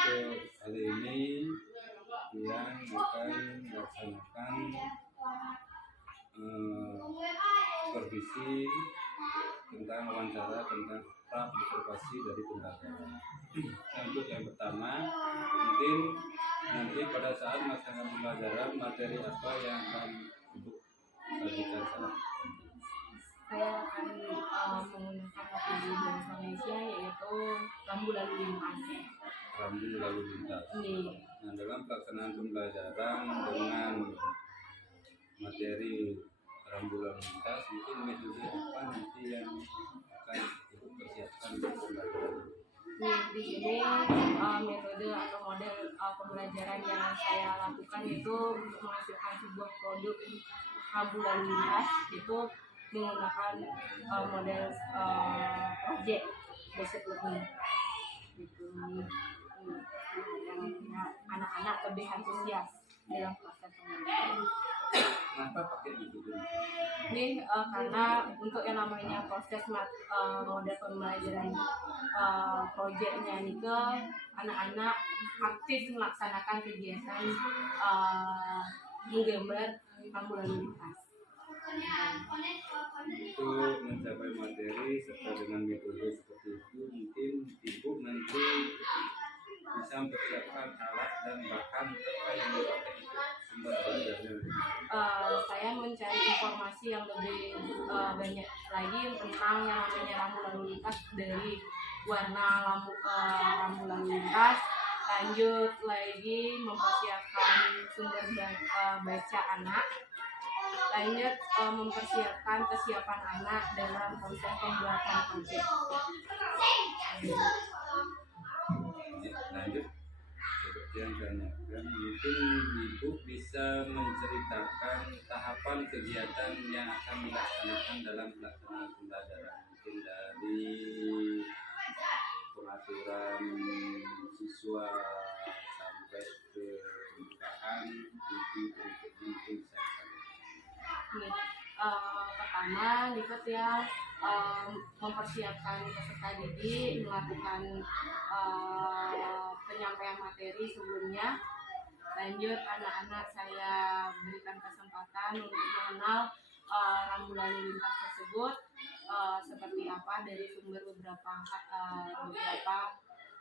untuk kali ini yang akan melaksanakan supervisi tentang wawancara tentang pra observasi dari pembelajaran. Untuk yang pertama, mungkin nanti pada saat melaksanakan pembelajaran materi apa yang akan untuk sajikan saat saya akan menggunakan materi bahasa Indonesia yaitu rambu lalu lintas. Rambu lalu lintas. Nah, dalam pelaksanaan pembelajaran dengan materi rambu lalu lintas, mungkin metode apa nanti yang akan dipersiapkan untuk pembelajaran? Di sini metode atau model pembelajaran yang saya lakukan itu untuk menghasilkan sebuah produk rambu lalu lintas itu menggunakan model project based learning gitu. Anak-anak lebih antusias dalam proses pembelajaran. Kenapa pakai gitu? Ini karena untuk yang namanya proses model pembelajaran proyeknya ini ke anak-anak aktif melaksanakan kegiatan menggambar rambu lalu lintas. Untuk mencapai materi serta dengan metode seperti itu, mungkin ibu nanti bisa mempersiapkan alat dan bahan apa yang dipakai sumber belajarnya. Saya mencari informasi yang lebih banyak lagi tentang yang namanya rambu lalu lintas, dari warna rambu lalu lintas, lanjut lagi mempersiapkan sumber baca anak, lanjut mempersiapkan kesiapan anak dalam proses pembuatan proyek. Lanjut seperti yang ditanyakan, mungkin ibu bisa menceritakan tahapan kegiatan yang akan dilaksanakan dalam pelaksanaan pembelajaran, mungkin dari pengaturan siswa sampai ke pembukaan mungkin Pertama ikut ya mempersiapkan peserta didik, melakukan penyampaian materi sebelumnya. Lanjut anak-anak saya berikan kesempatan untuk mengenal rambu lalu lintas tersebut seperti apa dari sumber beberapa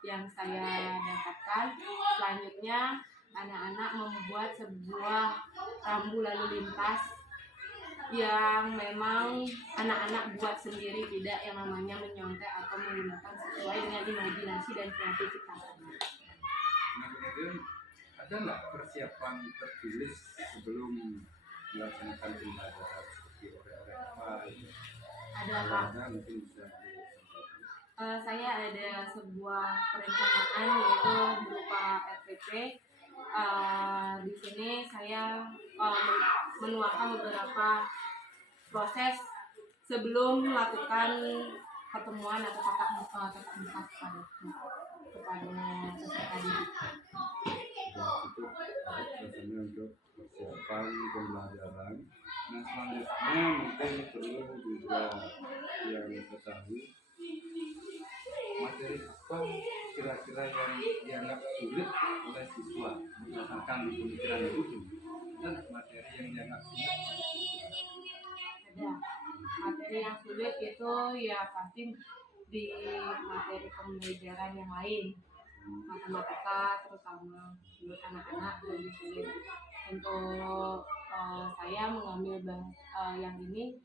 yang saya dapatkan. Selanjutnya anak-anak membuat sebuah rambu lalu lintas yang memang anak-anak buat sendiri, tidak yang namanya menyontek atau menggunakan sesuai dengan imajinasi dan kreativitas. Nah, kemudian ada nggak persiapan tertulis sebelum melaksanakan pembelajaran seperti oleh-oleh apa? Ada Pak. Mungkin bisa disampaikan. Saya ada sebuah perencanaan yaitu berupa RPP. Di sini saya menuangkan beberapa proses sebelum melakukan pertemuan atau tatap muka kepada peserta didik. Itu biasanya untuk persiapan pembelajaran. Nah, selanjutnya mungkin perlu juga yang diketahui materi apa kira-kira yang dianggap sulit oleh siswa berdasarkan pemikiran ibu. Dan materi yang dianggap sulit oleh siswa. Ada materi yang sulit itu ya pasti di materi pembelajaran yang lain, matematika terutama buat anak-anak lebih sulit. Untuk saya mengambil yang ini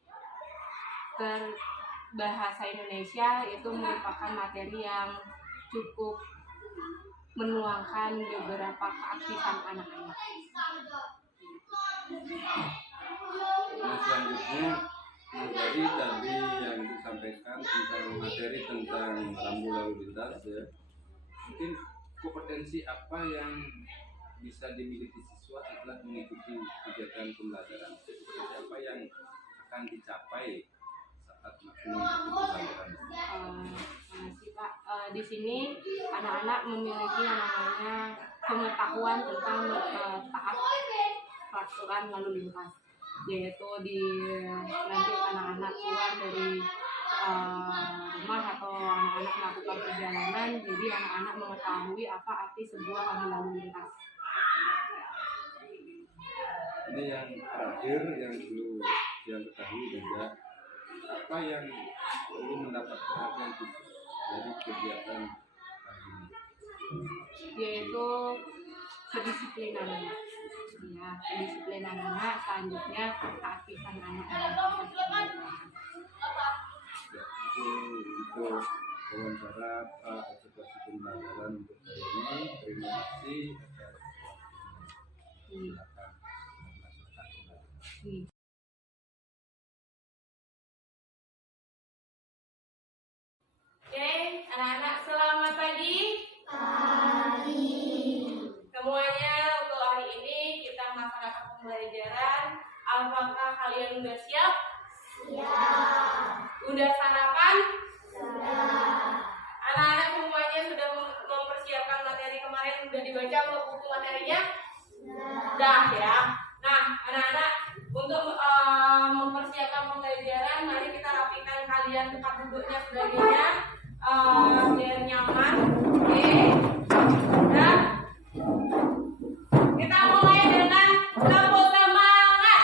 bahasa Indonesia itu merupakan materi yang cukup menuangkan beberapa keaktifan anak-anak. Nah, selanjutnya tadi yang disampaikan tentang materi tentang rambu lalu lintas ya, mungkin kompetensi apa yang bisa dimiliki siswa setelah mengikuti kegiatan pembelajaran, kompetensi apa yang akan dicapai saat melakukan pembelajaran. Di sini anak-anak memiliki yang namanya pengetahuan tentang taat peraturan lalu lintas, yaitu nanti anak-anak keluar dari rumah atau anak-anak melakukan perjalanan, jadi anak-anak mengetahui apa arti sebuah rambu lalu lintas. Ini yang terakhir yang perlu yang ketahui juga, apa yang perlu mendapat perhatian khusus dari kegiatan pagi ini? Yaitu kedisiplinan anak. Ya, kedisiplinan anak, selanjutnya keaktifan anak-anak. Ya, itu untuk wawancara observasi pembelajaran untuk hari ini. Terima kasih atas waktunya. Silakan melaksanakan pembelajaran. Oke, anak-anak selamat pagi. Semuanya untuk hari ini kita melaksanakan pembelajaran. Apakah kalian sudah siap? Udah sarapan? Anak-anak semuanya sudah mempersiapkan materi kemarin, sudah dibaca buku materinya? Sudah ya. Nah, anak-anak untuk mempersiapkan pembelajaran, mari kita rapikan kalian tempat duduknya sebagainya biar nyaman. Oke. Dan kita mulai dengan tepuk semangat.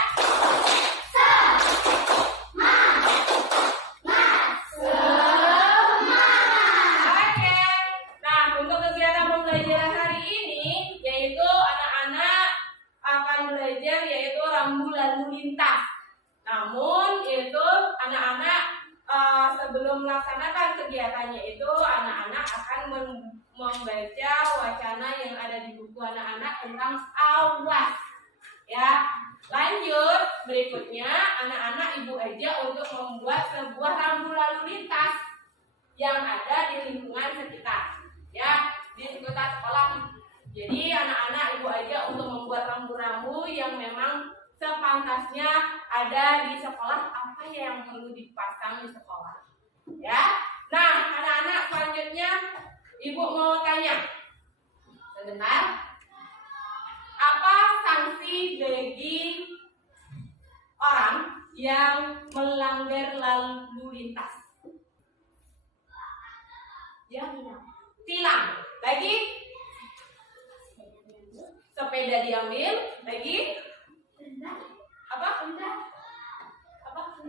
Oke. Nah, untuk kegiatan pembelajaran hari ini yaitu anak-anak akan belajar yaitu rambu lalu lintas. Namun itu anak-anak sebelum melaksanakan kegiatannya itu anak-anak akan membaca wacana yang ada di buku anak-anak tentang awas. Ya, lanjut berikutnya anak-anak ibu ajak untuk membuat sebuah rambu lalu lintas yang ada di lingkungan sekitar. Ya, di sekitar sekolah. Jadi anak-anak ibu ajak untuk membuat rambu-rambu yang memang sepantasnya ada di sekolah, apa yang perlu dipasang di sekolah. Ya. Nah, anak-anak selanjutnya ibu mau tanya. Sebentar. Apa sanksi bagi orang yang melanggar lalu lintas? Ya, tilang. Lagi? Sepeda diambil. Lagi? Apa?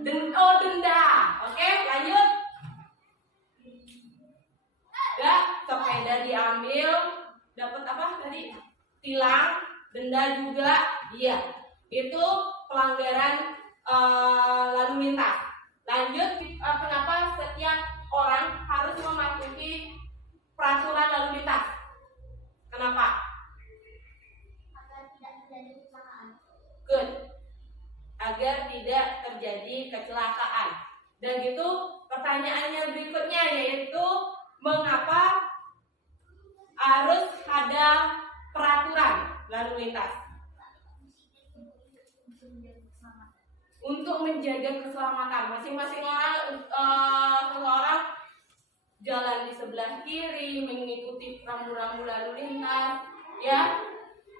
Denda. Oke, lanjut. Ya, sepeda diambil, dapat apa tadi? Tilang, denda juga. Iya. Itu pelanggaran lalu lintas. Lanjut, kenapa setiap orang harus mematuhi peraturan lalu lintas? Kenapa? Good. Agar tidak terjadi kecelakaan. Dan itu pertanyaannya berikutnya yaitu mengapa harus ada peraturan lalu lintas? Untuk menjaga keselamatan masing-masing orang, seseorang jalan di sebelah kiri, mengikuti rambu-rambu lalu lintas, ya.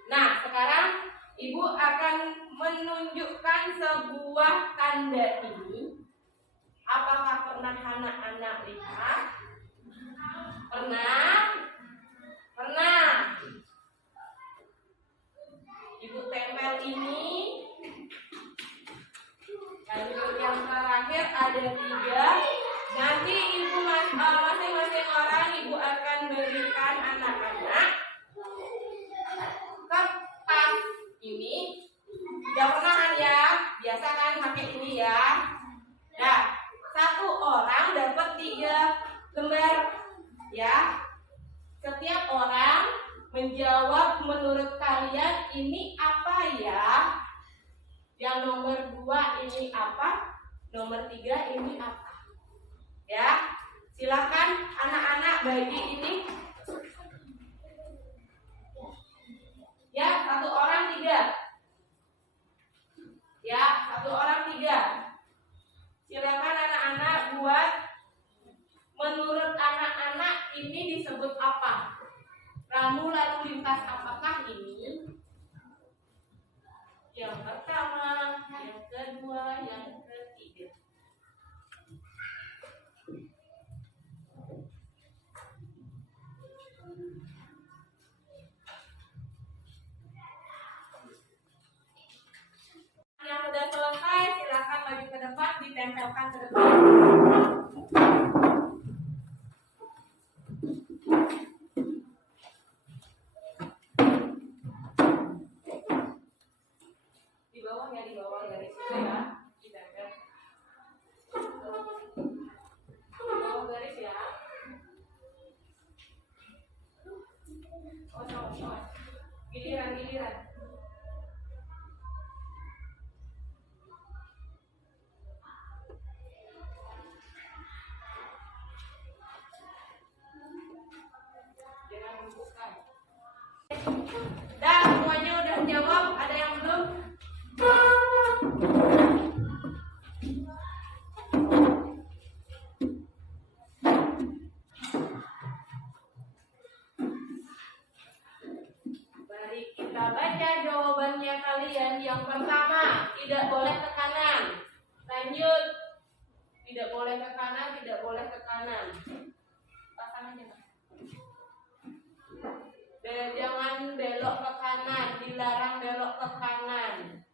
Nah, sekarang ibu akan menunjukkan sebuah tanda ini. Apakah pernah anak-anak lihat? Pernah? Pernah. Ibu tempel ini. Lalu yang terakhir ada 3. Nanti ibu masing-masing orang ibu akan berikan anak-anak kertas ini. Udah pernah kan ya? Biasa kan pakai ini ya. Nah, 1 orang dapat 3 lembar ya. Setiap orang menjawab menurut kalian ini apa ya? Yang nomor 2 ini apa? Nomor 3 ini apa? Ya, silakan anak-anak bagi ini. Ya, 1 orang 3. Ya, 1 orang 3. Silakan anak-anak buat. Menurut anak-anak ini disebut apa? Rambu lalu lintas apakah ini? Yang pertama, yang kedua, yang ketiga. arahkan ke depan. Di bawah ya, di bawah garis itu ya, ditempel. Di bawah garis ya. Oh, giliran. Jangan membuskan. Dah, semuanya udah jawab. Ada yang belum? Mari kita baca jawabannya kalian. Yang pertama, tidak boleh ke kanan. Lanjut. Tidak boleh ke kanan, tidak boleh ke kanan. Pasang aja. Dan jangan belok ke kanan, dilarang belok ke kanan.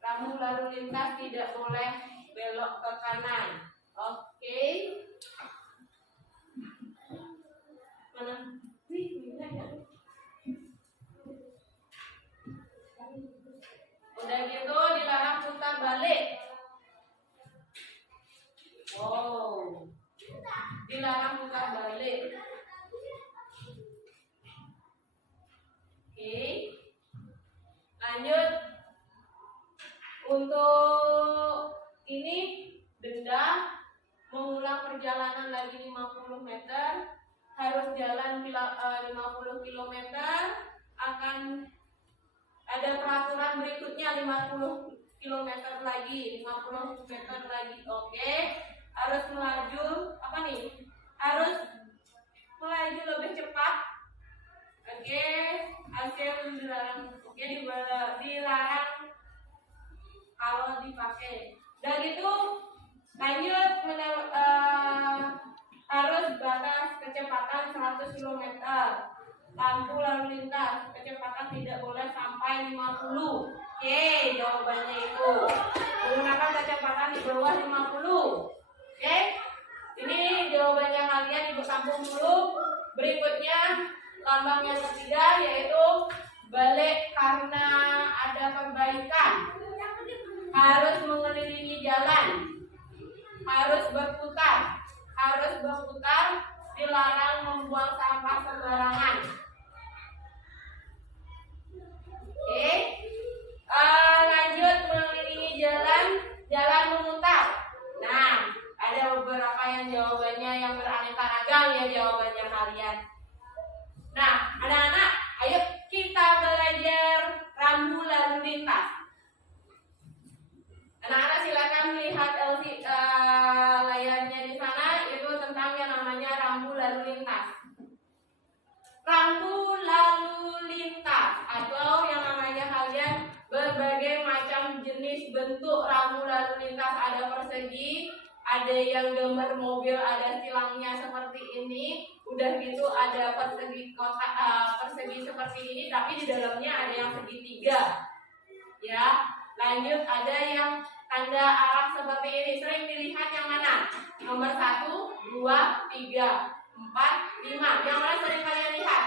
Rambu lalu lintas tidak boleh belok ke kanan. Oke. Mana? Udah gitu dilarang putar balik. Wow. Dilarang putar balik. Oke. Lanjut. Untuk ini denda, mengulang perjalanan lagi 50 meter, harus jalan 50 km, akan ada peraturan berikutnya 50 km lagi, 50 meter lagi. Oke. Harus melaju apa nih? Harus melaju lebih cepat. Oke, hasil dilarang. Oke, dilarang kalau dipakai. Dan itu lanjut harus batas kecepatan 100 km. Lampu lalu lintas kecepatan tidak boleh sampai 50. Oke, jawabannya itu menggunakan kecepatan di bawah 50. Oke, ini jawabannya kalian ibu tampung dulu. Berikutnya lambang yang ketiga yaitu balik karena ada perbaikan. Harus mengelilingi jalan, harus berputar, dilarang membuang sampah sembarangan. Oke, lanjut mengelilingi jalan memutar. Nah, ada beberapa yang jawabannya yang beraneka ragam ya jawabannya kalian. Nah, anak-anak, ayo kita belajar rambu lalu lintas. Anak-anak silakan melihat layarnya di sana, itu tentang yang namanya rambu lalu lintas. Rambu lalu lintas atau yang namanya kalian berbagai macam jenis bentuk rambu lalu lintas, ada persegi, ada yang gambar mobil, ada silangnya seperti ini. Udah gitu ada persegi kotak, persegi seperti ini, tapi di dalamnya ada yang segitiga. Ya, lanjut ada yang tanda arah seperti ini. Sering dilihat yang mana? Nomor 1, 2, 3, 4, 5. Yang mana sering kalian lihat?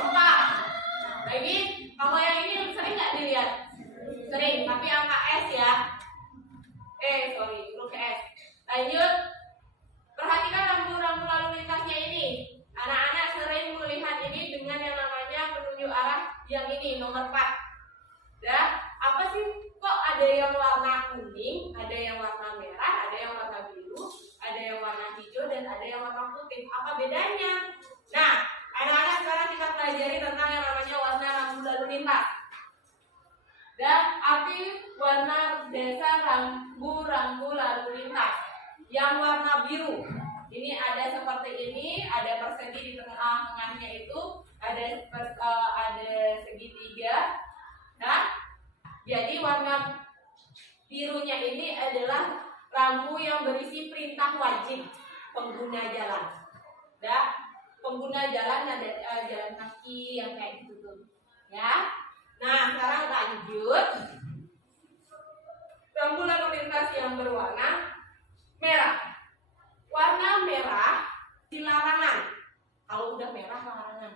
4. Lagi, kalau yang ini sering nggak dilihat? Sering, tapi angka S ya. Huruf S. Lanjut, perhatikan rambu-rambu lalu lintasnya ini. Anak-anak sering melihat ini dengan yang namanya penunjuk arah yang ini, nomor 4. Ya, apa sih kok ada yang warna kuning, ada yang warna merah, ada yang warna biru, ada yang warna hijau, dan ada yang warna putih? Apa bedanya? Nah, anak-anak sekarang kita pelajari tentang yang namanya warna rambu lalu lintas. Dan arti warna dasar rambu lalu lintas. Yang warna biru, ini ada seperti ini, ada persegi di tengahnya itu, ada segitiga. Nah, jadi warna birunya ini adalah rambu yang berisi perintah wajib pengguna jalan. Ya, pengguna jalan ada jalan kaki yang kayak gitu tuh. Ya. Nah, sekarang lanjut ke rambu lalu lintas yang berwarna merah. Warna merah di larangan. Kalau udah merah larangan.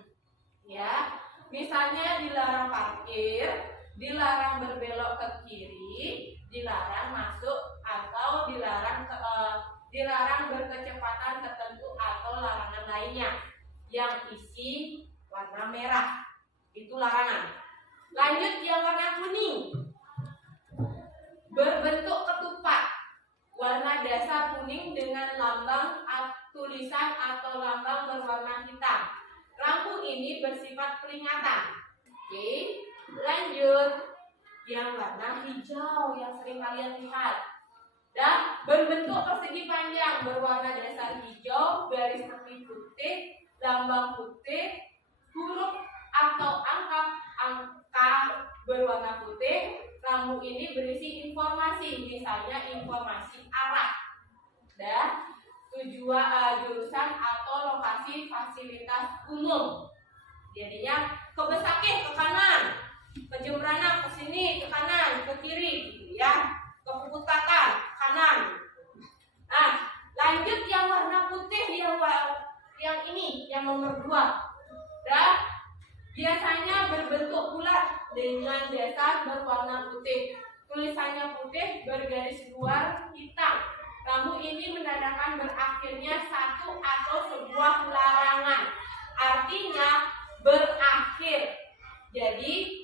Ya, misalnya dilarang parkir, dilarang berbelok ke kiri, dilarang masuk atau dilarang berkecepatan tertentu atau larangan lainnya yang isi warna merah. Itu larangan. Lanjut yang warna kuning. Berbentuk ketupat. Warna dasar kuning dengan lambang tulisan atau lambang berwarna hitam. Lampu ini bersifat peringatan. Oke, lanjut. Yang warna hijau yang sering kalian lihat. Dan berbentuk persegi panjang berwarna dasar hijau, garis tepi putih, lambang putih, huruf atau angka berwarna putih. Lampu ini berisi informasi, misalnya informasi arah dan tujuan jurusan atau lokasi fasilitas umum. Jadinya ke Besakih ke kanan, ke Jembrana ke sini ke kanan, ke kiri gitu ya, ke Puputatan kanan. Nah, lanjut yang warna putih yang ini yang nomor 2. Dan biasanya berbentuk bulat dengan dasar berwarna putih. Tulisannya putih bergaris luar hitam. Lampu ini menandakan berakhirnya satu atau sebuah larangan. Artinya berakhir. Jadi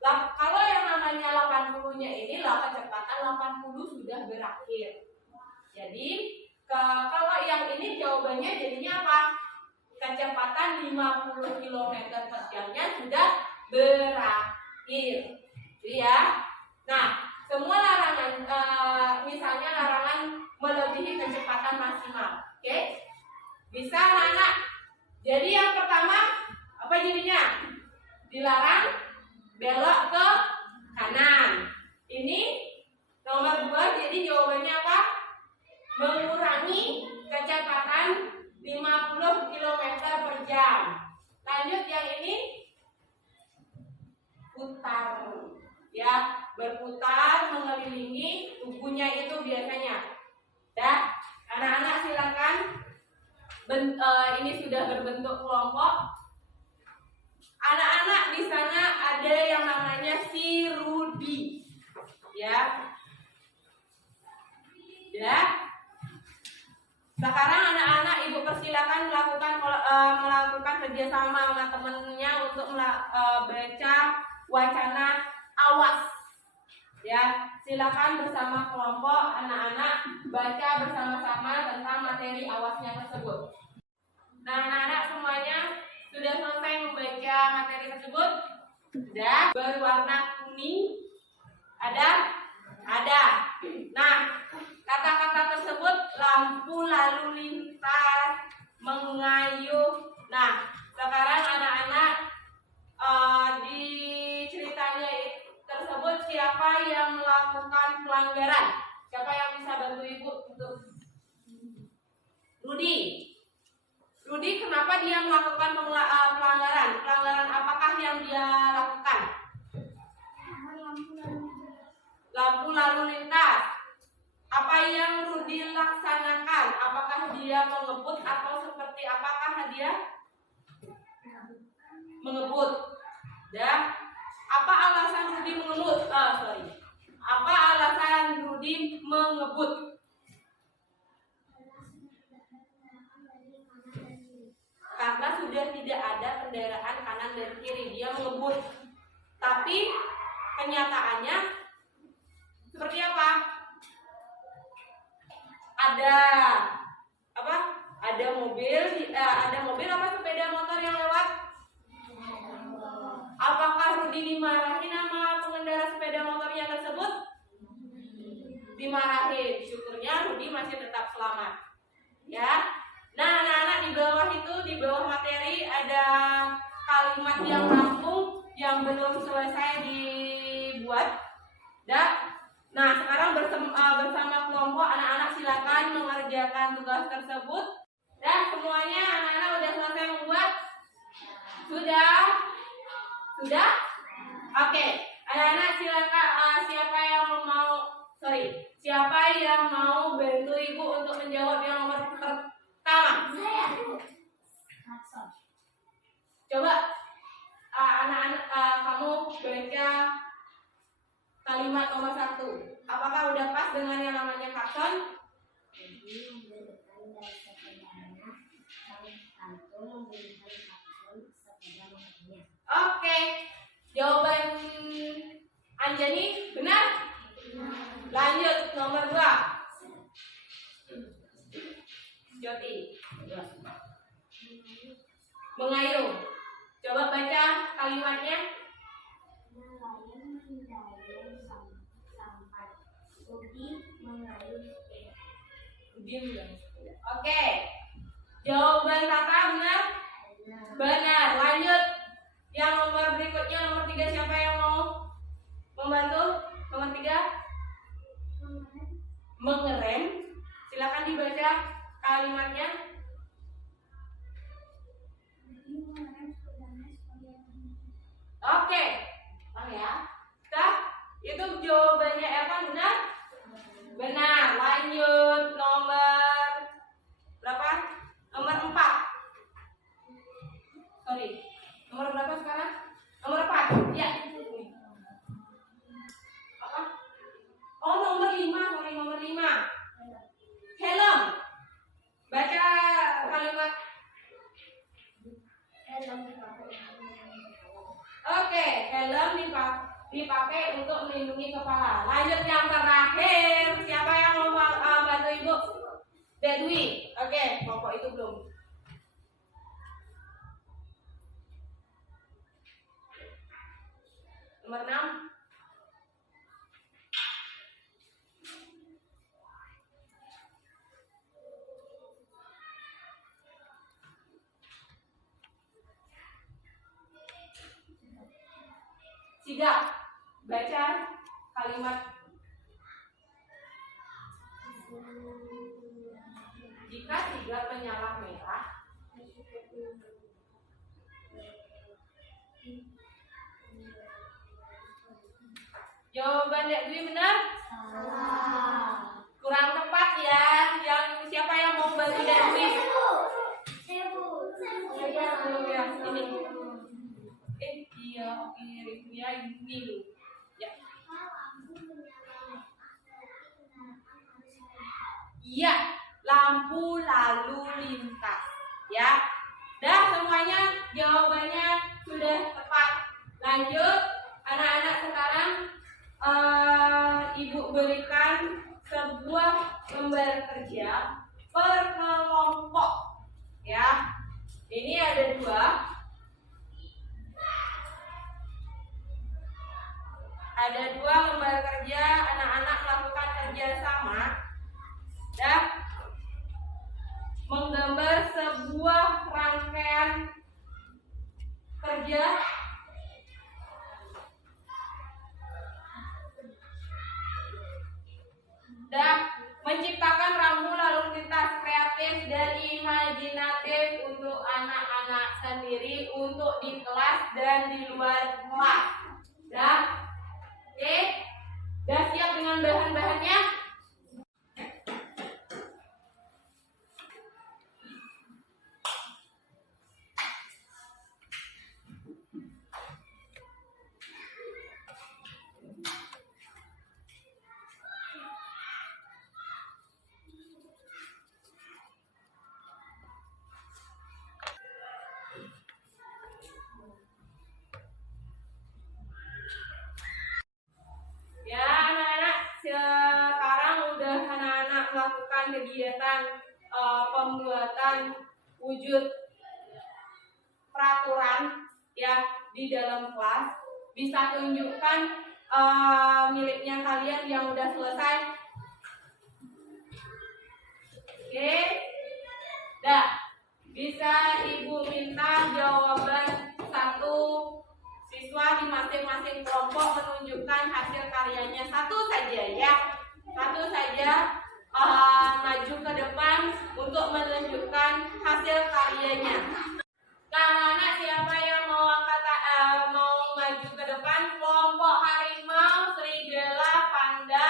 kalau yang namanya 80-nya ini kecepatan 80 sudah berakhir. Jadi kalau yang ini jawabannya jadinya apa? Kecepatan 50 km per jamnya sudah berakhir. Jadi ya. Nah, semua larangan misalnya larangan melebihi kecepatan maksimal. Oke? Bisa anak-anak? Jadi yang pertama apa jadinya? Dilarang belok ke kanan. Ini nomor 2, jadi jawabannya apa? Mengurangi kecepatan 50 km per jam. Lanjut yang ini putar. Ya, berputar mengelilingi tubuhnya itu biasanya. Ya, anak-anak silakan. Ini sudah berbentuk kelompok. Anak-anak di sana ada yang namanya si Rudi. Ya. Ya. Sekarang anak-anak ibu persilakan melakukan kerjasama sama temennya untuk baca wacana awas. Ya, silakan bersama kelompok anak-anak baca bersama-sama tentang materi awasnya tersebut. Nah, anak-anak semuanya sudah selesai membaca materi tersebut? Sudah. Berwarna kuning? Ada? Ada. Nah, kata-kata tersebut lampu lalu lintas, mengayuh. Nah, sekarang anak-anak di ceritanya tersebut siapa yang melakukan pelanggaran? Siapa yang bisa bantu ibu untuk Rudi? Rudi kenapa dia melakukan pelanggaran? Pelanggaran apakah yang dia lakukan? Lampu lalu lintas. Apa yang Rudi laksanakan? Apakah dia mengebut atau seperti apakah dia mengebut? Dan apa alasan Rudi mengebut? Apa alasan Rudi mengebut? Karena sudah tidak ada kendaraan kanan dan kiri, dia mengebut. Tapi kenyataannya seperti apa? Ada apa? Ada mobil apa sepeda motor yang lewat? Apakah Rudi dimarahin sama pengendara sepeda motornya tersebut? Dimarahin. Syukurnya Rudi masih tetap selamat. Ya. Nah, anak-anak di bawah itu, di bawah materi ada kalimat yang rampung yang belum selesai dibuat. Nah, sekarang bersama kelompok anak-anak silakan mengerjakan tugas tersebut. Dan semuanya anak-anak sudah selesai membuat? Sudah? Sudah? Oke. Anak-anak silakan siapa yang mau baca kalimat nomor 1. Apakah udah pas dengan yang namanya kapson? Jadi membedakan dari sepedanya sang hantu memberikan kapsul sepeda motornya. Oke, jawaban Anjani benar? Lanjut nomor 2. Joti. Mengayung. Coba baca kalimatnya. Nelayan mendayung sampai Ubi mengayuh sepeda. Oke. Jawaban kakak benar? Benar. Lanjut. Yang nomor berikutnya, nomor 3, siapa yang mau membantu? Nomor 3. Mengerem. Silakan dibaca kalimatnya. Oke. Ya. Itu jawabannya Evan benar? Benar. Lanjut nomor berapa? Nomor 4. Sorry. Nomor berapa sekarang? Nomor 4. Ya. Apa? Oh, nomor 5. Sorry, nomor 5. Helm. Baca kalimat. Helm dipakai. Oke, helm dipakai untuk melindungi kepala. Lanjut yang terakhir. Siapa yang mau bantu Ibu? Dedwi. Oke, pokok itu belum. Nomor 6. Sigap. Baca kalimat. Jika sigap menyala merah, jawaban Dek Dwi benar? Kurang tepat ya. Yang siapa yang mau bantu Dek Dwi? Ya, ini. Iya, oke, ya ini dulu. Ya. Iya, lampu lalu lintas. Ya. Dah semuanya jawabannya sudah tepat. Lanjut, anak-anak sekarang Ibu berikan sebuah lembar kerja per kelompok. Ya. Ini ada 2. Ada 2 lembar kerja, anak-anak melakukan kerja sama dan menggambar sebuah rangkaian kerja dan menciptakan rambu lalu lintas kreatif dan imajinatif untuk anak-anak sendiri, untuk di kelas dan di luar kelas. Dan oke, sudah siap dengan bahan-bahannya? Ya, anak-anak, sekarang udah anak-anak melakukan kegiatan pembuatan wujud peraturan ya di dalam kelas. Bisa tunjukkan miliknya kalian yang udah selesai. Oke. Dah. Bisa Ibu minta jawaban satu siswa di masing-masing kelompok menunjukkan hasil karyanya. Satu saja ya. Satu saja maju ke depan untuk menunjukkan hasil karyanya. Nah, anak siapa yang mau mau maju ke depan? Kelompok harimau, serigala, panda.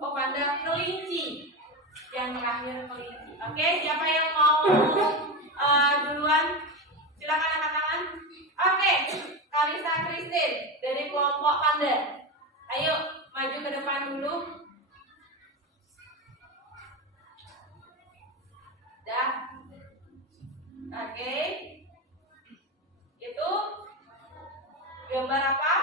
Oh, panda, kelinci. Yang terakhir kelinci. Oke, siapa yang mau duluan? Silakan angkat tangan. Oke, Kalisa Christine dari kelompok Panda. Ayo maju ke depan dulu. Dah. Oke. Itu gambar apa?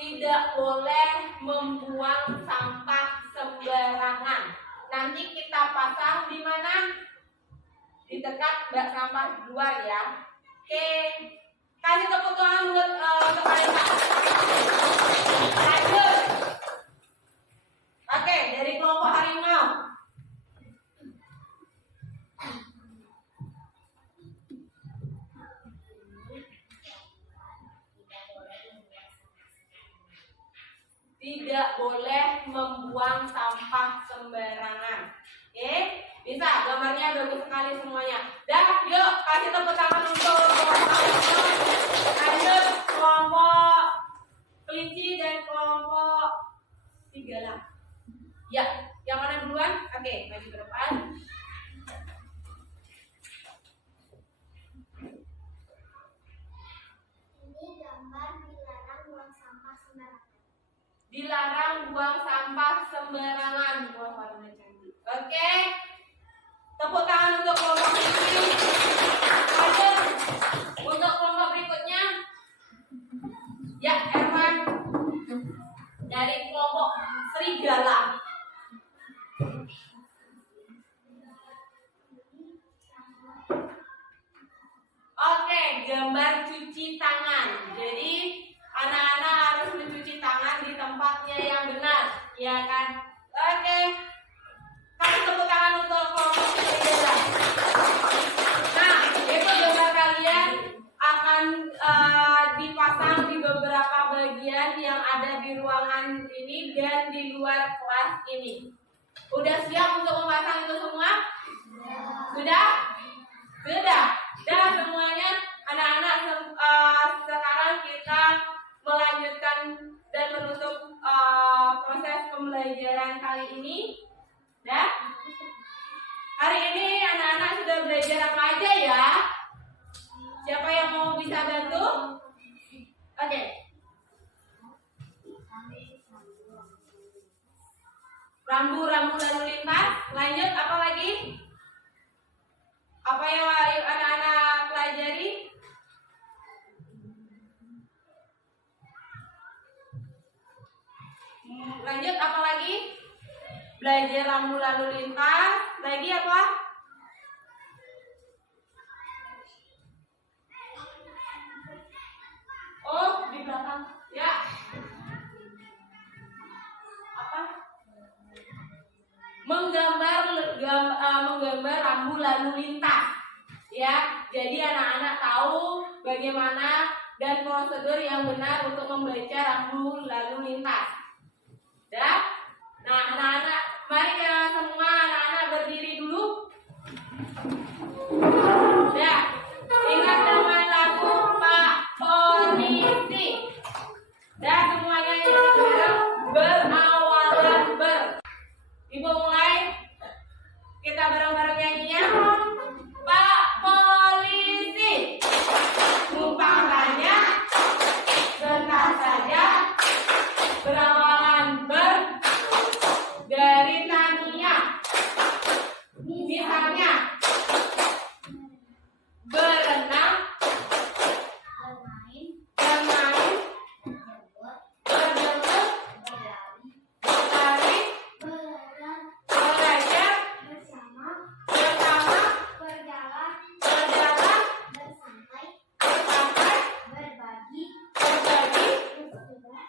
Tidak boleh membuang sampah sembarangan. Nanti kita pasang di mana? Di dekat bak sampah luar ya. Oke. Kasih tepuk tangan untuk Kalisa. Lanjut. Oke, dari kelompok harimau. Tidak boleh membuang sampah sembarangan. Oke, bisa gambarnya bagus sekali semuanya. Dah, yuk kasih tepuk tangan untuk kelompok harimau. Lanjut kelompok kelinci dan kelompok serigala. Ya, yang mana duluan? Oke, maju ke depan. Ini gambar dilarang buang sampah sembarangan. Dilarang buang sampah sembarangan. Wah, warna cantik. Oke. Tepuk tangan untuk kelompok ini. Lanjut. Untuk kelompok berikutnya. Ya, Erwan. Dari kelompok serigala. Oke, gambar cuci tangan. Jadi anak-anak harus mencuci tangan di tempatnya yang benar, ya kan? Oke, kasih tepuk tangan untuk kelompok serigala. Nah, itu gambar kalian akan dipasang di beberapa bagian yang ada di ruangan ini dan di luar kelas ini. Udah siap untuk memasang itu semua? Sudah? Sudah. Dan semuanya anak-anak sekarang kita melanjutkan dan menutup proses pembelajaran kali ini. Dah? Hari ini anak-anak sudah belajar apa aja ya? Siapa yang mau bisa bantu? Oke. Rambu-rambu lalu lintas. Lanjut apa lagi? Apa yang anak-anak pelajari? Lanjut apa lagi? Belajar rambu lalu lintas. Lagi apa? Oh, di belakang. Ya. Apa? Menggambar rambu lalu lintas. Ya, jadi anak-anak tahu bagaimana dan prosedur yang benar untuk membaca rambu lalu lintas. Dah? Nah, anak-anak, mari kita semua anak-anak berdiri dulu. Dah. Ingat dengan lagu Pak Polisi. Dah, semuanya yang sekarang berawalan ber. Ibu mulai. Kita bareng-bareng nyanyinya. Pak Polisi, umpamanya bentar saja berawalan ber dari Tania. Misalnya berenang, bermain, berjemur, berlari, belajar, bersama, berjalan, bersantai, berbagi, bersepeda,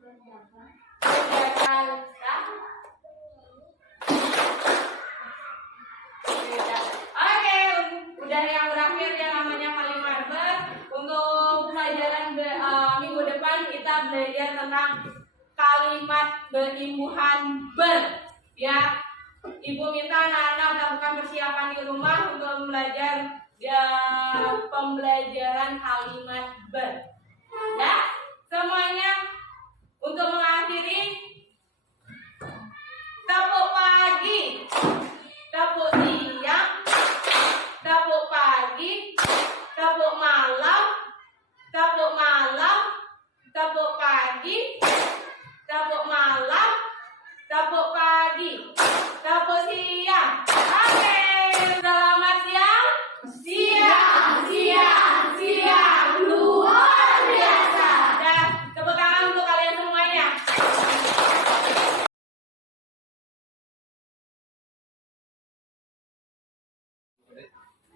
berdagang. Oke, udah yang berakhir yang namanya kalimat ber. Untuk pelajaran minggu depan kita belajar tentang kalimat berimbuhan ber. Ya, Ibu minta anak-anak melakukan persiapan di rumah untuk belajar ya pembelajaran kalimat ber. Ya, semuanya untuk mengakhiri, tepuk pagi, tepuk siang, tepuk pagi, tepuk malam, tepuk malam, tepuk pagi, tepuk malam, tepuk pagi, tepuk siang. Oke, selamat siang. Siang, siang, siang, luar biasa. Dan tepuk tangan untuk kalian semuanya.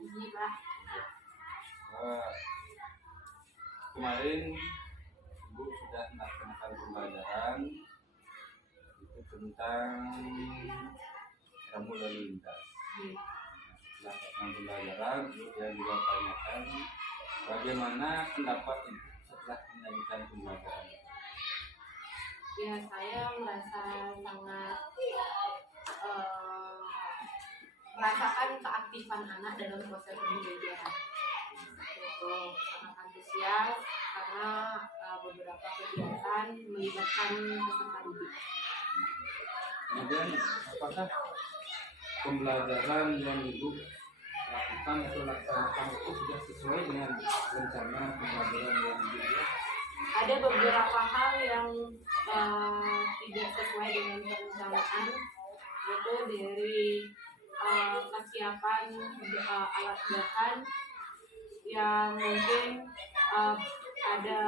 Ini, Pak. Eh, Kemarin Ibu sudah melaksanakan pembelajaran itu tentang rambu lalu lintas. Setelah melaksanakan pembelajaran, kemudian juga tanyakan bagaimana pendapat Ibu setelah melanjutkan pembelajaran. Ya, saya merasa sangat merasakan keaktifan anak dalam proses pembelajaran. Untuk sangat antusias karena beberapa kegiatan melibatkan peserta didik. Kemudian apakah pembelajaran yang Ibu lakukan atau laksanakan itu sudah sesuai dengan rencana pembelajaran yang Ibu buat? Ada beberapa hal yang tidak sesuai dengan perencanaan, yaitu dari kesiapan alat bahan yang mungkin ada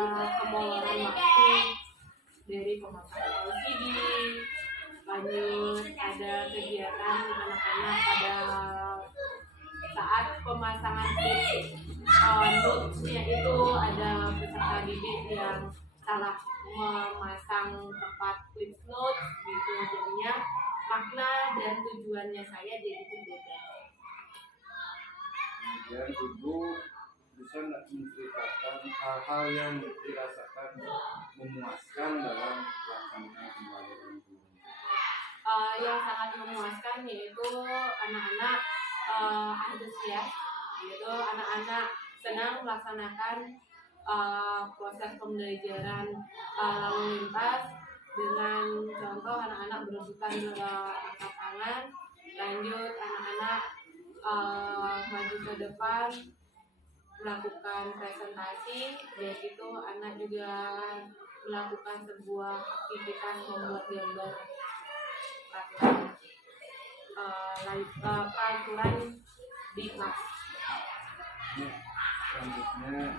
kemoloran waktu dari pemasangan LCD, lanjut ada kegiatan anak-anak pada saat pemasangan notes-nya itu ada peserta didik yang salah memasang tempat clip notes gitu, jadinya makna dan tujuannya saya jadi berbeda. Kemudian Ibu bisa nggak menceritakan hal-hal yang dirasakan memuaskan dalam pelaksanaan pembelajaran Ibu? Yang sangat memuaskan yaitu anak-anak antusias, yaitu anak-anak senang melaksanakan proses pembelajaran lalu lintas dengan contoh anak-anak berebutan angkat tangan, lanjut anak-anak maju ke depan melakukan presentasi, dan itu anak juga melakukan sebuah aktivitas membuat gambar peraturan di kelas. Selanjutnya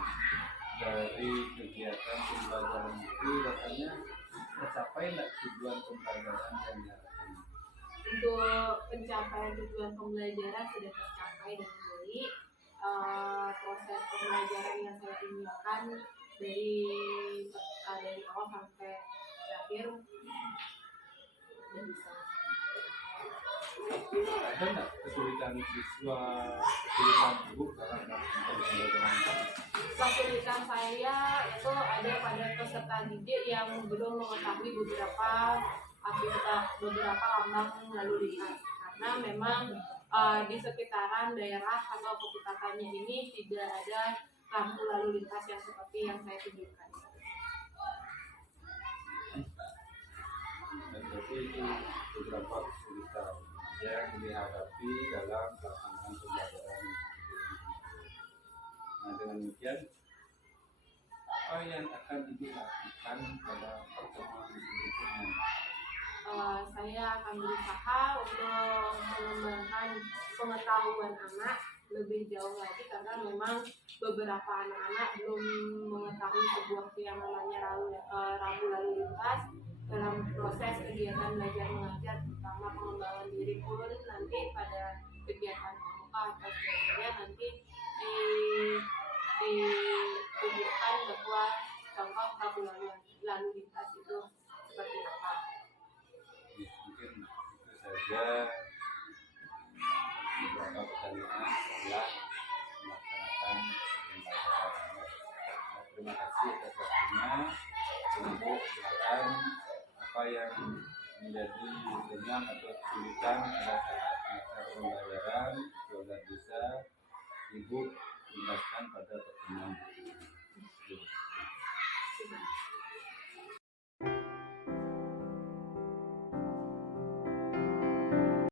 dari kegiatan pembelajaran itu rasanya tercapai nggak tujuan pembelajaran yang diharapkan? Untuk pencapaian tujuan pembelajaran sudah tercapai dengan baik. Proses pembelajaran yang saya inginkan dari awal sampai terakhir sudah bisa. Ada nggak kesulitan siswa, kesulitan Ibu dalam melaksanakan pembelajaran? Kesulitan saya itu ada pada peserta didik yang belum mengetahui beberapa lambang lalu lintas, karena memang di sekitaran daerah atau keputatannya ini tidak ada lampu lalu lintas yang seperti yang saya tunjukkan. Dan berarti itu beberapa kesulitan yang dihadapi dalam pelaksanaan pembelajaran. Nah, dengan demikian apa yang akan Ibu lakukan pada pertemuan berikutnya? Saya akan berusaha untuk mengembangkan pengetahuan anak lebih jauh lagi, karena memang beberapa anak-anak belum mengetahui sebuah yang namanya rambu lalu lintas dalam proses kegiatan belajar mengajar, terutama pengembangan diri pun nanti pada kegiatan pramuka atau sebagainya nanti ditunjukkan bahwa contoh rambu lalu lintas itu seperti apa. Mungkin itu saja beberapa pertanyaan setelah melaksanakan pembelajaran. Terima kasih atas waktunya. Ibu silakan apa yang menjadi dengan atau kesulitan pada saat melaksanakan pembelajaran, agar bisa Ibu tuntaskan pada pertemuan